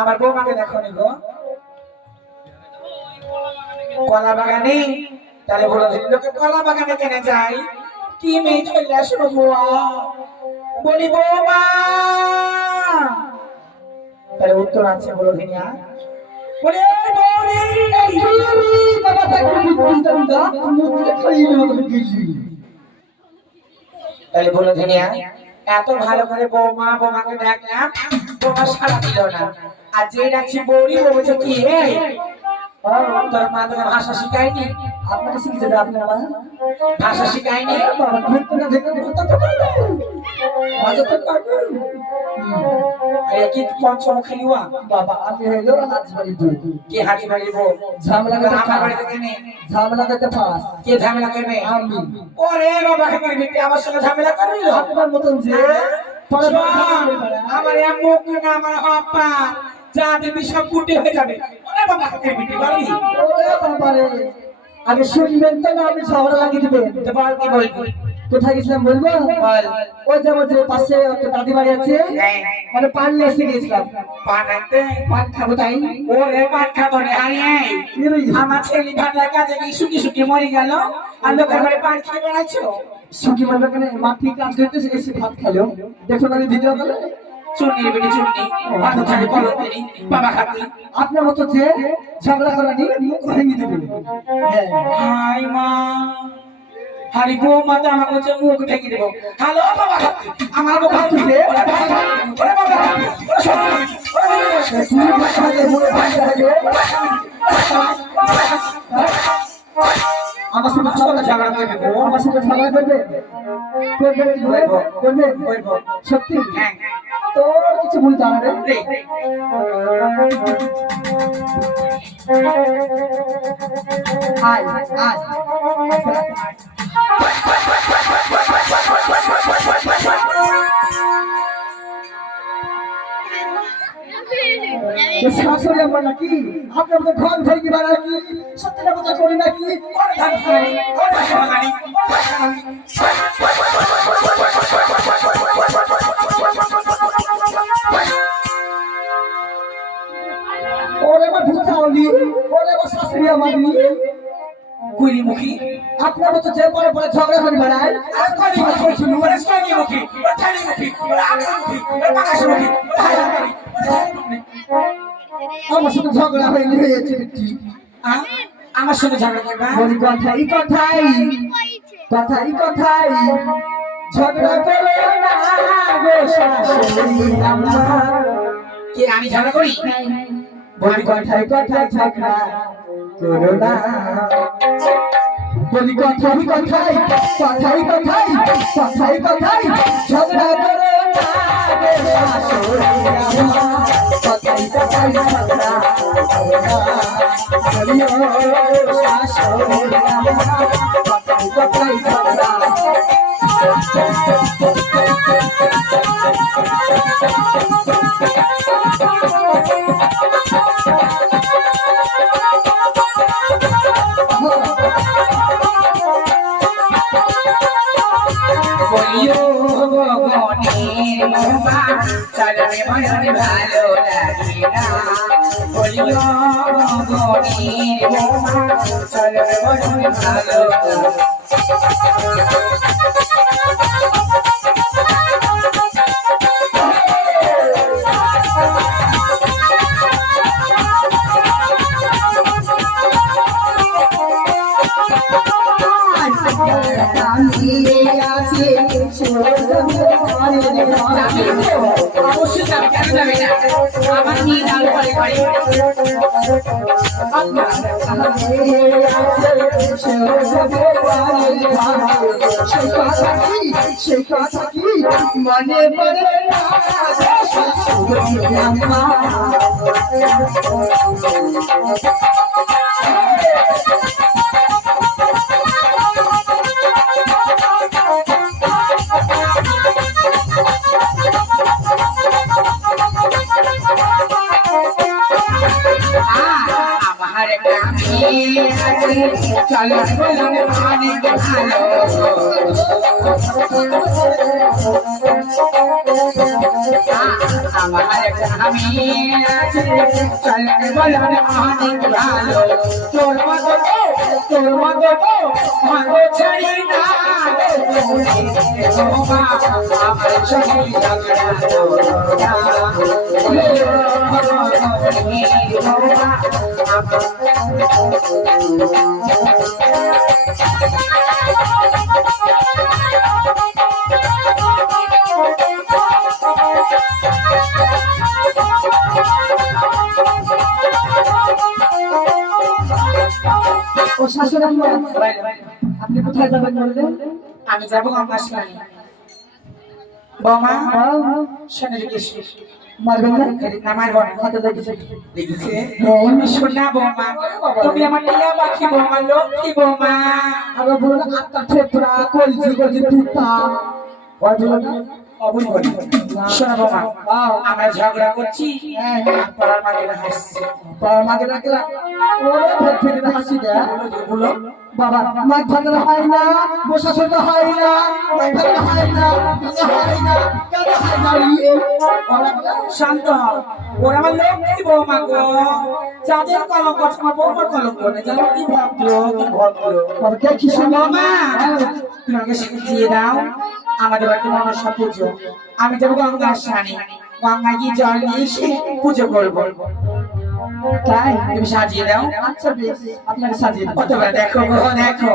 আমার বৌমাকে দেখো নি গো কলা বাগানে, তাহলে বলো লোকে কলা বাগানে কেনে যায় কি মেয়ে চলে আসলো বুয়া, বলি বৌমা, তাহলে উত্তর আছে বলো দিনিয়া, বলে তাহলে বলো দিনিয়া এত ভালো করে বৌমা বৌমাকে ডাকলাম, বৌমা সাড়া দিল না, আর যে ডাকছি বৌরি ও বলছে কি রে তোর মা তোকে ভাষা শিখায়নি? আপনাকে শিখেছে আপনার মা ভাষা শিখায়নি? বাবা ধরতে না দেখতে কথা তো ভাষা তো কাটবে। আরে কি পঞ্চমুখী লিওয়া বাবা আমি হইলো হাজি বাড়ি দুই কি হাজি বাড়ি বউ ঝামেলা করতে আমার বাড়িতে কেনে ঝামেলা করতে পাস কে ঝামেলা করবে? আমি ওরে বাবা আমার বেটি আমার সঙ্গে ঝামেলা করবি? আপনার মতন যে আমার মুখ না আমার আপা যা দিবি সব কুটে হয়ে যাবে। ওরে বাবা আমার বেটি বলি ওরে বাবা রে আগে শুনবেন তো না আপনি ঝগড়া লাগিয়ে দিবেন। তো বল কি বলবি? কোথায় গেছিলাম বলবো? বল। ওই যে আমাদের পাশে একটা দাদি বাড়ি আছে, মানে পান নিয়ে এসে গেছিলাম। পান আনতে? পান খাবো তাই। ওরে পান খাবো রে হারিয়ে আমার ছেলে ভাটার কাজে গিয়ে শুকি শুকি মরে গেল আর লোকের বাড়ি পান খেয়ে বেড়াচ্ছো। শুকি মারবে কেন? মাটি কাজ করতেছে এসে ভাত খেলো। দেখুন আমি ভিডিও কলে চুন্নি বেটি চুন্নি ভাত ছাড়ি কলো তিনি বাবা খাতি আপনার মতো যে ঝগড়া করা নিয়ে মুখ ভেঙে দেবে। হ্যাঁ হাই মা হারি বউ মাতা আমাকে হচ্ছে মুখ ভেঙে দেবো। হ্যালো বাবা খাতি আমার মুখ হাত তুলে ওরে বাবা খাতি ওরে আমার সাথে ঝগড়া করবে, আমার সাথে ঝগড়া করবে, করবে সত্যি তো কিছু ভুল দাঁড়াবে। আয় আয় শাশুড়ি আমার নাকি আপনার তো ঘর থেকে বাড়া কি সত্যিটা কথা করি নাকি? ওরে আমার ভূতাওলি, ওরে আমার শাশুড়ি আমার কুইলি মুখী আপনার মতো যে পরে পরে ঝগড়া করে বেড়ায় আর কলি মুখী ওরে সোনি মুখী ওরে থালি মুখী ওরে আগুন মুখী ওরে বাগাস মুখী আমার সাথে ঝগড়া হয়ে গেছে বেটি। আমার সঙ্গে ঝগড়া করবা? বলি কথাই কথাই কথাই কথাই ঝগড়া করে না গো শাশুড়ি আমার। কে আমি ঝগড়া করি? বলি কথাই কথাই ঝগড়া করো না। বলি কথাই কথাই কথাই কথাই কথাই কথাই ঝগড়া করে না গো শাশুড়ি আমার। কথাই কথাই ঝগড়া করো না। বলি ও শাশুড়ি আমার কথাই কথাই ঝগড়া। বলিও গগনের মোমা চলনে মনে ভালো লাগে না। বলিও গগনের মোমা চলনে মনে ভালো অবশ্যই যাবে, কেন যাবে না? আমার নিয়ে ডাল করে করে সে কথা কি মনে পড়ে না আমার গ্রামে আছে চলো বলুন অনেক ভালো আমার একটা আমি আছে চলতে বলন অনেক ভালো তোর মতো ভালো ছাড়ি না আমার সঙ্গে ও শাশুড়ি আম্মা, আপনি কোথায় যাবেন বললেন? আমি যাবো আমার স্বামী বৌমা শোনে গেছি মারবেন না? নামার বনে হাতে লেগেছে। দেখেছে তুমি শোনা বৌমা তুমি আমার টিয়া পাখি বৌমা লক্ষ্মী বৌমা আবার বলুন আত্মা ঠেপরা কলজি তুতা ওই বলুন না? অবুল বলি শোনা বৌমা আমরা ঝগড়া করছি পাড়ার মাকে হাসছি পাড়ার মাকে রাখলাম ওরে ভেট ফেটে হাসি দেয় বলো বাবা মাছ ভাতের হয় না বসা সইতে হয় না মাছ ভাতের হয় না কেন হয় না কেন হয় না ওরা বলে, শান্ত হও ওরা আমার লক্ষ্মী বৌমা গো যাদের কলঙ্ক তোমার বৌমার কলঙ্ক নেই জানো কি ভদ্র কি ভদ্র বাবা দেখি শুনো বৌমা তুমি আমাকে শিখিয়ে দাও আমাদের বাড়িতে মনসা পুজো আমি যাবো গঙ্গার স্নানে গঙ্গায় গিয়ে জল নিয়ে এসে পুজো করবো তাই তুমি সাজিয়ে দাও আচ্ছা বেশ আপনাকে সাজিয়ে দেবো। কতবার দেখো গো দেখো